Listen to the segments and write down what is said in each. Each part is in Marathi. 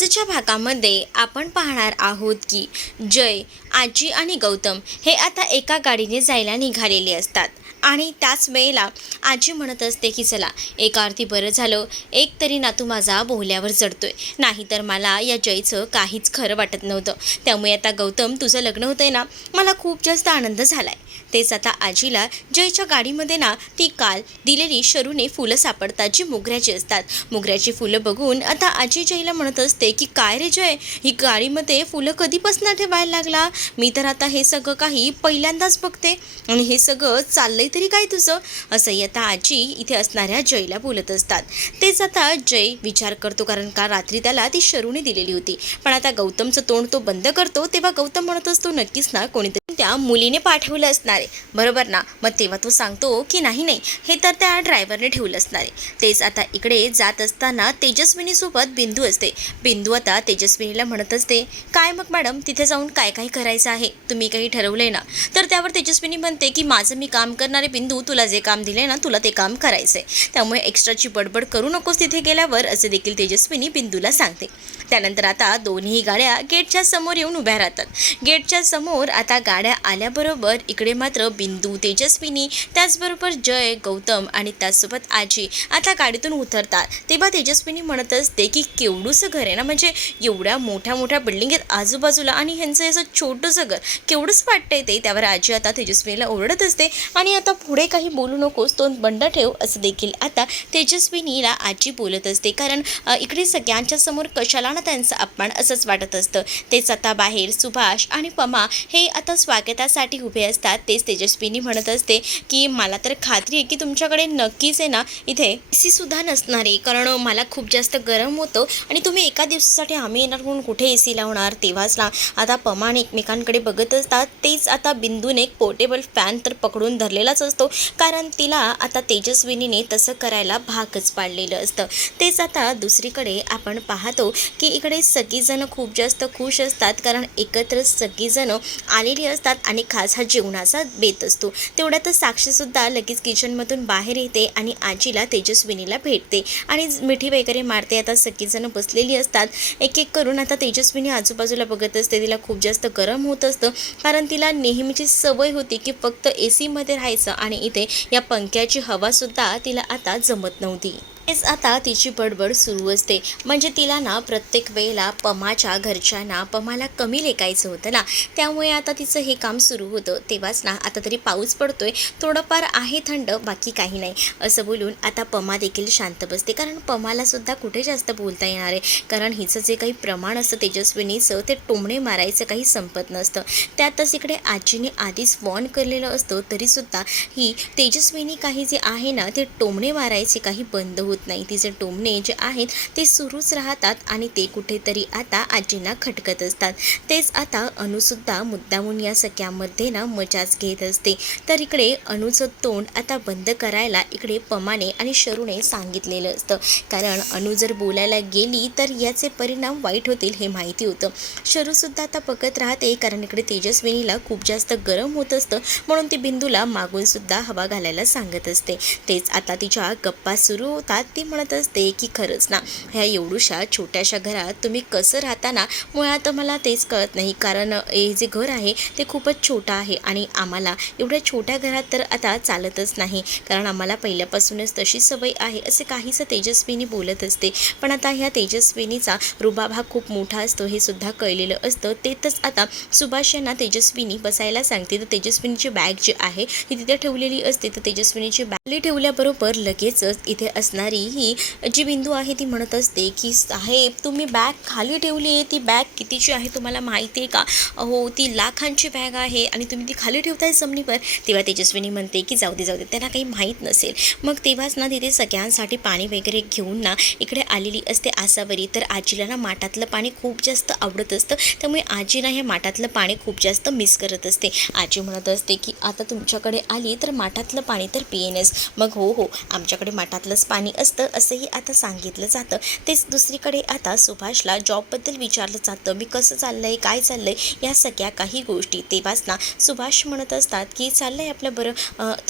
आजच्या भागामध्ये आपण पाहणार आहोत की जय, आजी आणि गौतम हे आता एका गाडीने जायला निघालेले असतात आणि त्याच वेळेला आजी म्हणत असते की चला एका अर्थी बरं झालं, एक तरी नातू माझा बोहल्यावर चढतोय, नाहीतर मला या जयचं काहीच खरं वाटत नव्हतं. त्यामुळे आता गौतम तुझं लग्न होतंय ना, मला खूप जास्त आनंद झालाय. तेच आता आजीला जयच्या गाडीमध्ये ना ती काल दिलेली शरूने फुलं सापडतात, जी मोगऱ्याची असतात. मोगऱ्याची फुलं बघून आता आजी जयला म्हणत असते की काय रे जय, ही गाडीमध्ये फुलं कधीपासून ठेवायला लागला? मी तर आता हे सगळं काही पहिल्यांदाच बघते आणि हे सगळं चाललंय तरी काय तुझं? असंही आता आजी इथे असणाऱ्या जयला बोलत असतात. तेच आता जय विचार करतो, कारण का रात्री त्याला ती शरूने दिलेली होती. पण आता गौतमचं तोंड तो बंद करतो तेव्हा गौतम म्हणत असतो नक्कीच ना कोणीतरी त्या मुलीने पाठवलं असणार आहे, बरोबर ना? मग तेव्हा तो सांगतो की नाही नाही, हे तर त्या ड्रायव्हरने ठेवलं असणार आहे. तेच आता इकडे जात असताना तेजस्विनीसोबत बिंदू असते. बिंदू आता तेजस्विनीला म्हणत असते काय मग मॅडम, तिथे जाऊन काय काय करायचं आहे, तुम्ही काही ठरवलंय ना? तर त्यावर तेजस्विनी म्हणते की माझं मी काम करणारे बिंदू, तुला जे काम दिले ना तुला ते काम करायचंय, त्यामुळे एक्स्ट्राची बडबड करू नकोस तिथे गेल्यावर, असे देखील तेजस्विनी बिंदूला सांगते. त्यानंतर आता दोन्ही गाड्या गेटच्या समोर येऊन उभ्या राहतात. गेटच्या समोर आता गाड्या आल्याबरोबर इकडे मात्र बिंदू, तेजस्विनी, त्याचबरोबर जय, गौतम आणि त्याचसोबत आजी आता गाडीतून उतरतात. तेव्हा तेजस्विनी म्हणत असते की केवढूसं घर आहे ना, म्हणजे एवढ्या मोठ्या मोठ्या बिल्डिंग आहेत आजूबाजूला आणि ह्यांचं असं छोटंसं घर, केवढंच वाटतंय ते. त्यावर आजी आता तेजस्विनीला ओरडत असते आणि आता पुढे काही बोलू नकोस, तोंड बंद ठेव, असं देखील आता तेजस्विनीला आजी बोलत असते. कारण इकडे सगळ्यांच्या समोर कशाला ना त्यांचा अपमान असंच वाटत असतं. तेच आता बाहेर सुभाष आणि पमा हे आता स्वागतासाठी उभे असतात. तेच तेजस्विनी म्हणत असते की मला तर खात्री आहे की तुमच्याकडे नक्कीच आहे ना इथे एसी सुद्धा नसणार आहे, कारण मला खूप जास्त गरम होतं आणि तुम्ही एका दिवसासाठी आम्ही येणार म्हणून कुठे एसी लावणार? तेव्हाच ना आता पमाने एकमेकांकडे बघत असतात. तेच आता बिंदूने एक पोर्टेबल फॅन तर पकडून धरलेलाच असतो, कारण तिला आता तेजस्विनीने तसं करायला भागच पाडलेलं असतं. तेच आता दुसरीकडे आपण पाहतो की इकडे सगळीजणं खूप जास्त खुश असतात, कारण एकत्र सगळीजणं आलेली असतात आणि खास हा जेवणाचा बेत असतो. तेवढ्यातच साक्षीसुद्धा लगेच किचनमधून बाहेर येते आणि आजीला तेजस्विनीला भेटते आणि मिठी वगैरे मारते. आता सगळीजणं बसलेली असतात. एक एक करून आता तेजस्विनी आजूबाजूला बघत असते. तिला खूप जास्त गरम होत असतं, कारण तिला नेहमीची सवय होती की फक्त एसीमध्ये राहायचं आणि इथे या पंख्याची हवासुद्धा तिला आता जमत नव्हती. तेच आता तिची बडबड सुरू असते, म्हणजे तिला ना प्रत्येक वेळेला पमाच्या घरच्यांना पमाला कमी लेखायचं होतं ना, त्यामुळे आता तिचं हे काम सुरू होतं. तेव्हाच ना आता तरी पाऊस पडतोय, थोडंफार आहे थंड, बाकी काही नाही, असं बोलून आता पमा देखील शांत बसते. कारण पमालासुद्धा कुठे जास्त बोलता येणार आहे, कारण हिचं जे काही प्रमाण असतं तेजस्विनीचं, ते टोमणे मारायचं काही संपत नसतं. त्यातच इकडे आजीने आधीच वॉर्न केलेलं असतं, तरीसुद्धा ही तेजस्विनी काही जे आहे ना ते टोमणे मारायचे काही बंद होत नाही. तिचे टोमणे जे आहेत ते सुरूच राहतात आणि ते कुठेतरी आता आजींना खटकत असतात. तेच आता अनुसुद्धा मुद्दामून या सगळ्यामध्ये ना मजाच घेत असते. तर इकडे अनुचं तोंड आता बंद करायला इकडे पमाने आणि शरूने सांगितलेलं असतं, कारण अनु जर बोलायला गेली तर याचे परिणाम वाईट होतील हे माहिती होतं. शरूसुद्धा आता बघत राहते, कारण इकडे तेजस्विनीला खूप जास्त गरम होत असतं, म्हणून ती बिंदूला मागूनसुद्धा हवा घालायला सांगत असते. तेच आता तिच्या गप्पा सुरू होतात. ती म्हणत असते की खरंच ना, ह्या एवढूशा छोट्याशा घरात तुम्ही कसं राहता ना, मुळात मला तेच कळत नाही, कारण हे जे घर आहे ते खूपच छोटं आहे आणि आम्हाला एवढ्या छोट्या घरात तर आता चालतच नाही, कारण आम्हाला पहिल्यापासूनच तशी सवय आहे, असे काहीसं तेजस्विनी बोलत असते. पण आता ह्या तेजस्विनीचा रुबाब हा खूप मोठा असतो हे सुद्धा कळलेलं असतं. तेच आता सुभाष यांना तेजस्विनी बसायला सांगते. तर तेजस्विनीची बॅग जी आहे ती तिथे ठेवलेली असते. तर तेजस्विनीची बॅग ठेवल्याबरोबर लगेचच इथे असणारी ही जी बिंदू आहे ती म्हणत असते की साहेब, तुम्ही बॅग खाली ठेवली आहे, ती बॅग कितीची आहे तुम्हाला माहिती आहे का? अहो, ती लाखांची बॅग आहे आणि तुम्ही ती खाली ठेवताय जमिनीवर. तेव्हा तेजस्विनी म्हणते की जाऊ दे त्यांना काही माहीत नसेल. मग तेव्हाच ना तिथे सगळ्यांसाठी पाणी वगैरे घेऊन ना इकडे आलेली असते आसावरी. तर आजीला ना माठातलं पाणी खूप जास्त आवडत असतं, त्यामुळे आजी ना हे माठातलं पाणी खूप जास्त मिस करत असते. आजी म्हणत असते की आता तुमच्याकडे आली तर माठातलं पाणी तर पिईनच. मग हो, आमच्याकडे माठातलंच पाणी असतं असंही आता सांगितलं जातं. तेच दुसरीकडे आता सुभाषला जॉबबद्दल विचारलं जातं, मी कसं चाललंय, काय चाललंय, या सगळ्या काही गोष्टी. तेव्हाच ना सुभाष म्हणत असतात की चाललंय आपलं बरं.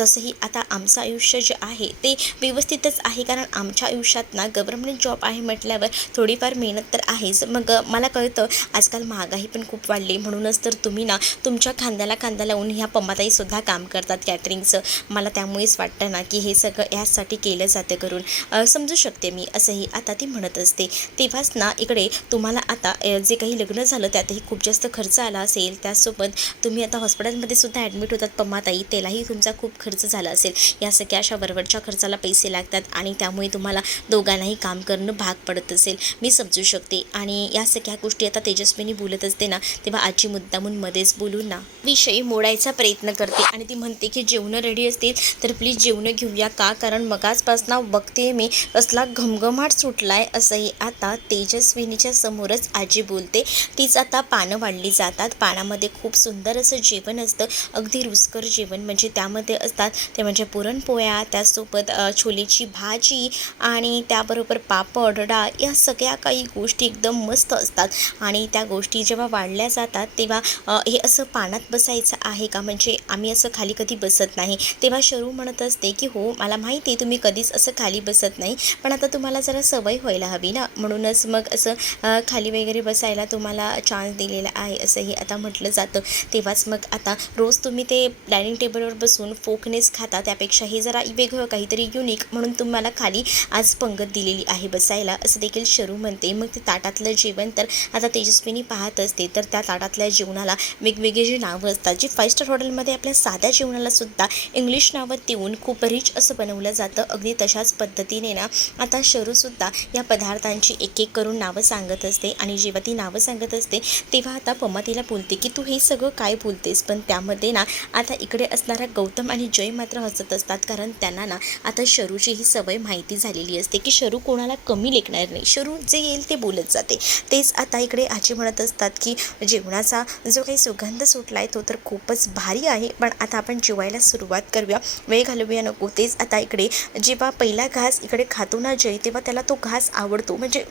तसंही आता आमचं आयुष्य जे आहे ते व्यवस्थितच आहे, कारण आमच्या आयुष्यात ना गव्हर्नमेंट जॉब आहे म्हटल्यावर थोडीफार मेहनत तर आहेच. मग मला कळतं आजकाल महागाई पण खूप वाढली, म्हणूनच तर तुम्ही ना तुमच्या खांद्याला खांदा लावून ह्या पम्माताईसुद्धा काम करतात कॅटरिंगचं. मला त्यामुळेच वाटतं ना की हे सगळं यासाठी केलं जातं करून. समजू शकते मी, असंही आता ती म्हणत असते. तेव्हाच ना इकडे तुम्हाला आता जे काही लग्न झालं त्यातही खूप जास्त खर्च आला असेल, त्याचसोबत तुम्ही आता हॉस्पिटलमध्ये सुद्धा ॲडमिट होतात पम्माताई, त्यालाही तुमचा खूप खर्च झाला असेल. या सगळ्या अशा वरवरच्या खर्चाला पैसे लागतात आणि त्यामुळे तुम्हाला दोघांनाही काम करणं भाग पडत असेल, मी समजू शकते. आणि या सगळ्या गोष्टी आता तेजस्विनी बोलत असते ना, तेव्हा आजी मुद्दामून मध्येच बोलून ना विषय मोडायचा प्रयत्न करते आणि ती म्हणते की जेवणं रेडी असतील तर प्लीज जेवणं घेऊया का, कारण मगाचपासून बघते मी कसला घमघमाट सुटलाय. असंही आता तेजस्विनीच्या समोरच आजी बोलते. तीच आता पानं वाढली जातात. पानामध्ये खूप सुंदर असं जेवण असतं, अगदी रुचकर जेवण. म्हणजे त्यामध्ये असतात ते म्हणजे पुरणपोळ्या, त्यासोबत छोलेची भाजी आणि त्याबरोबर पापड, डाळ, या सगळ्या काही गोष्टी एकदम मस्त असतात. आणि त्या गोष्टी जेव्हा वाढल्या जातात तेव्हा हे असं पानात बसायचं आहे का, म्हणजे आम्ही असं खाली कधी बसत नाही. तेव्हा शरू म्हणत असते की हो मला माहिती आहे तुम्ही कधीच असं खाली बसत नाही, पण आता तुम्हाला जरा सवय व्हायला हवी ना, म्हणूनच मग असं खाली वगैरे बसायला तुम्हाला चान्स दिलेला आहे, असंही आता म्हटलं जातं. तेव्हाच मग आता रोज तुम्ही ते डायनिंग टेबलवर बसून फोकनेस खाता, त्यापेक्षा हे जरा वेगळं काहीतरी युनिक म्हणून तुम्हाला खाली आज पंगत दिलेली आहे बसायला, असं देखील शरू म्हणते. मग ते ताटातलं जेवण तर आता तेजस्विनी पाहत असते, तर त्या ताटातल्या जेवणाला वेगवेगळी जी नावं असतात, जी 5 स्टार हॉटेलमध्ये आपल्या साध्या जेवणाला सुद्धा इंग्लिश नावं देऊन खूप रिच असं बनवलं जातं. अगदी तशाच पद्धतीने ना आता शरूसुद्धा या पदार्थांची एक एक करून नावं सांगत असते. आणि जेव्हा ती नावं सांगत असते तेव्हा आता पम्मा तिला बोलते की तू हे सगळं काय बोलतेस, पण त्यामध्ये ना आता इकडे असणारा गौतम आणि जय मात्र हसत असतात, कारण त्यांना ना आता शरूची ही सवय माहिती झालेली असते की शरू कोणाला कमी लेखणार नाही, शरू जे येईल ते बोलत जाते. तेच आता इकडे आजी म्हणत असतात की जेवणाचा जो काही सुगंध सुटला आहे तो तर खूपच भारी आहे, पण आता आपण जेवायला सुरुवात करूया, वेळ घालवूया नको. तेच आता इकडे जेव्हा पहिला घास इकडे खातो ना जय, तेव्हा त्याला तो घास आवडतो, म्हणजे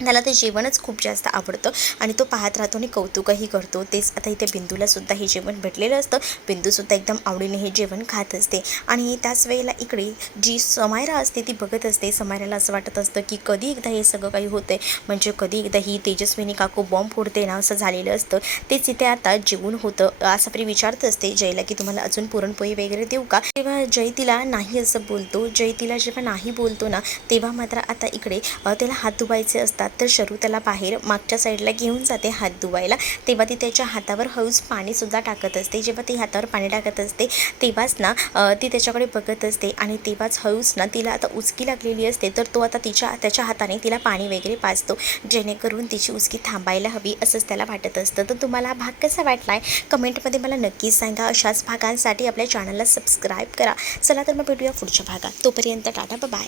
त्याला ते जेवणच खूप जास्त आवडतं आणि तो पाहत राहतो आणि कौतुकही करतो. तेच आता इथे बिंदूलासुद्धा हे जेवण भेटलेलं असतं. बिंदूसुद्धा एकदम आवडीने हे जेवण खात असते. आणि त्याच वेळेला इकडे जी समायरा असते ती बघत असते. समायराला असं वाटत असतं की कधी एकदा हे सगळं काही होतं आहे, म्हणजे कधी एकदा ही तेजस्विनी काकू बॉम्ब फोडते ना, असं झालेलं असतं. तेच इथे आता जेवून होतं. असं तरी विचारत असते जयला की तुम्हाला अजून पुरणपोळी वगैरे देऊ का, तेव्हा जय तिला नाही असं बोलतो. जय तिला जेव्हा नाही बोलतो ना तेव्हा मात्र आता इकडे त्याला हात धुवायचे असतात, तर शरू त्याला बाहेर मागच्या साईडला घेऊन जाते हात धुवायला. तेव्हा ती त्याच्या हातावर हळूच पाणीसुद्धा टाकत असते. जेव्हा ती हातावर पाणी टाकत असते तेव्हाच ना ती त्याच्याकडे बघत असते आणि तेव्हाच हळूच ना तिला आता उचकी लागलेली असते, तर तो आता त्याच्या हाताने तिला पाणी वगैरे पाजतो, जेणेकरून तिची उचकी थांबायला हवी असंच त्याला वाटत असतं. तर तुम्हाला हा भाग कसा वाटला आहे कमेंटमध्ये मला नक्कीच सांगा. अशाच भागांसाठी आपल्या चॅनलला सबस्क्राईब करा. चला तर मग भेटूया पुढच्या भागात. तोपर्यंत टाटा बाय.